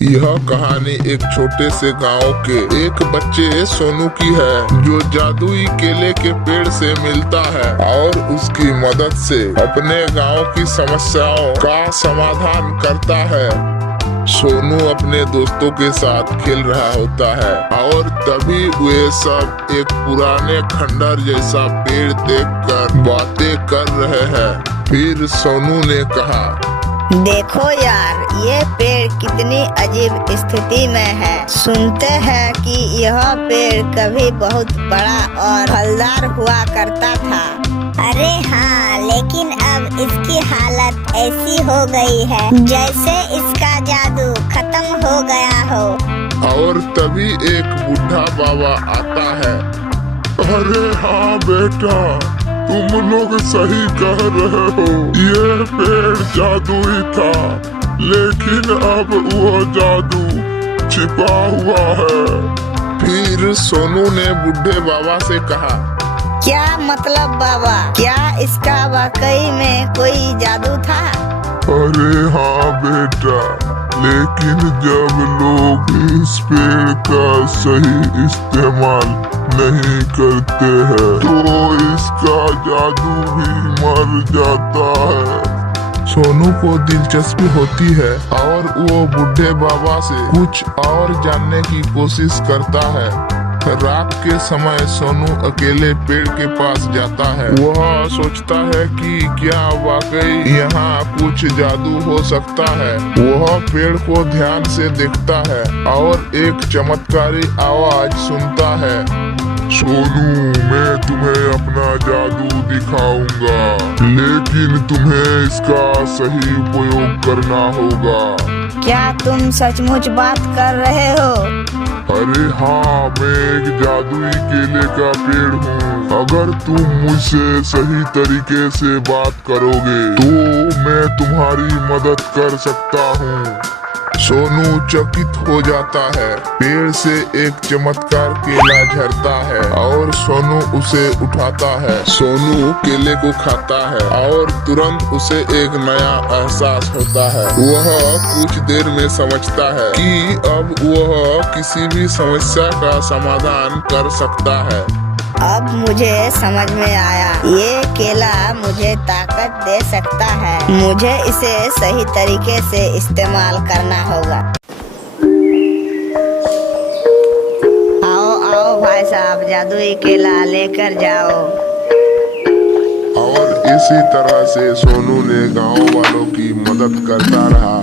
यह कहानी एक छोटे से गांव के एक बच्चे सोनू की है, जो जादुई केले के पेड़ से मिलता है और उसकी मदद से अपने गांव की समस्याओं का समाधान करता है। सोनू अपने दोस्तों के साथ खेल रहा होता है और तभी वे सब एक पुराने खंडर जैसा पेड़ देखकर बातें कर रहे हैं। फिर सोनू ने कहा, देखो यार, ये पेड़ कितनी अजीब स्थिति में है। सुनते हैं कि यह पेड़ कभी बहुत बड़ा और फलदार हुआ करता था। अरे हाँ, लेकिन अब इसकी हालत ऐसी हो गई है जैसे इसका जादू खत्म हो गया हो। और तभी एक बूढ़ा बाबा आता है। अरे हाँ बेटा, तुम लोग सही कह रहे हो, ये पेड़ जादुई था, लेकिन अब वो जादू छिपा हुआ है। फिर सोनू ने बूढ़े बाबा से कहा, क्या मतलब बाबा, क्या इसका वाकई में कोई जादू था? अरे हाँ बेटा, लेकिन जब लोग इस पेड़ का सही इस्तेमाल नहीं करते हैं तो इसका जादू भी मर जाता है। सोनू को दिलचस्पी होती है और वो बूढ़े बाबा से कुछ और जानने की कोशिश करता है। रात के समय सोनू अकेले पेड़ के पास जाता है। वह सोचता है कि क्या वाकई यहाँ कुछ जादू हो सकता है। वह पेड़ को ध्यान से देखता है और एक चमत्कारी आवाज सुनता है, सोनू, मैं तुम्हें अपना जादू दिखाऊंगा, लेकिन तुम्हें इसका सही उपयोग करना होगा। क्या तुम सचमुच बात कर रहे हो? अरे हाँ, मैं एक जादुई केले का पेड़ हूँ। अगर तुम मुझसे सही तरीके से बात करोगे तो मैं तुम्हारी मदद कर सकता हूँ। सोनू चकित हो जाता है। पेड़ से एक चमत्कार केला झरता है और सोनू उसे उठाता है। सोनू केले को खाता है और तुरंत उसे एक नया एहसास होता है। वह कुछ देर में समझता है कि अब वह किसी भी समस्या का समाधान कर सकता है। अब मुझे समझ में आया, ये केला मुझे ताकत दे सकता है। मुझे इसे सही तरीके से इस्तेमाल करना होगा। आओ आओ भाई साहब, जादुई केला लेकर जाओ। और इसी तरह से सोनू ने गांव वालों की मदद करता रहा।